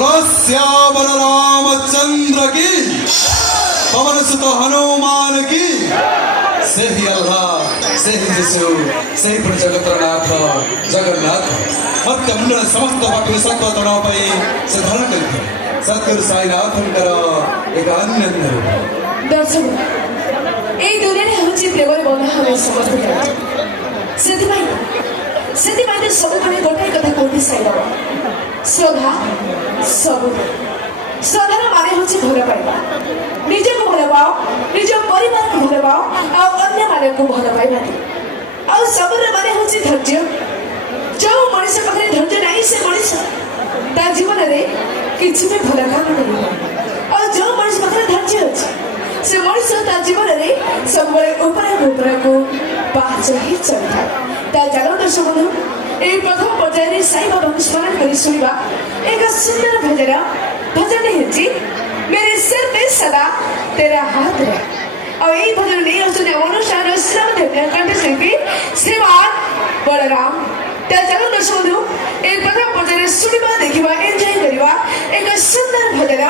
रस्यावर रामचंद्र की पवन सुत हनुमान की सही अल्लाह सही यीशु सही जगतनाथ जगन्नाथ मत मंडल समस्त पापी सत्व तनापई सधरण करते सतगुरु साईनाथंकर एक अन्य दर्शक এই দুনিয়াରେ ହେଉଛି ପ୍ରେମରେ ବନ୍ଧା ଆମେ ସମସ୍ତେ ସେଥିପାଇଁ ତ ସବୁବେଳେ ଗୋଟାଏ କଥା କହୁଛି ସାଇବାବା ଶ୍ରଦ୍ଧା ସବୁବେଳେ ଶ୍ରଦ୍ଧାର ମାନେ ହେଉଛି ଭଲ ପାଇବା ନିଜକୁ ଭଲ ପାଅ ନିଜ ପରିବାରକୁ ଭଲ ପାଅ ଆଉ ଅନ୍ୟମାନଙ୍କୁ ଭଲ ପାଇବା ଆଉ ସବୁର ମାନେ ହେଉଛି ଧୈର୍ଯ୍ୟ ଯେଉଁ ମଣିଷ ପାଖରେ ଧୈର୍ଯ୍ୟ ନାହିଁ ସେ ମଣିଷ ତା ଜୀବନରେ କିଛି ବି ଭଲ କାମ କରିବ ଆଉ ଯେଉଁ ମଣିଷ ପାଖରେ ଧୈର୍ଯ୍ୟ ଅଛି ସେ ମଣିଷ ତା ଜୀବନରେ ସବୁବେଳେ ଉପରକୁ ପାହାଚ ହିଁ ଚଳିଥାଏ ତା ଜାଗର ଦର୍ଶକ ବନ୍ଧୁ ଏହି ପ୍ରଥମ ପର୍ଯ୍ୟାୟରେ ସାଇବାବାଙ୍କୁ ସ୍ମରଣ କରି ଶୁଣିବା ଏକ ସୁନ୍ଦର ଭଜନ ହେଉଛି मेरे सिर पे सदा तेरा हाथ है और यही भजन नहीं उसने अनुष्ठान श्रम देते कंठ शिल्पी श्रीमान बलराम त्या जगत दर्शक बंधु एक प्रथम पର୍ଯ୍ୟାୟରେ ଶୁଣିବା ଦେଖିବା ଏନ୍ଜୟ କରିବା ଏକ ସୁନ୍ଦର ଭଜନ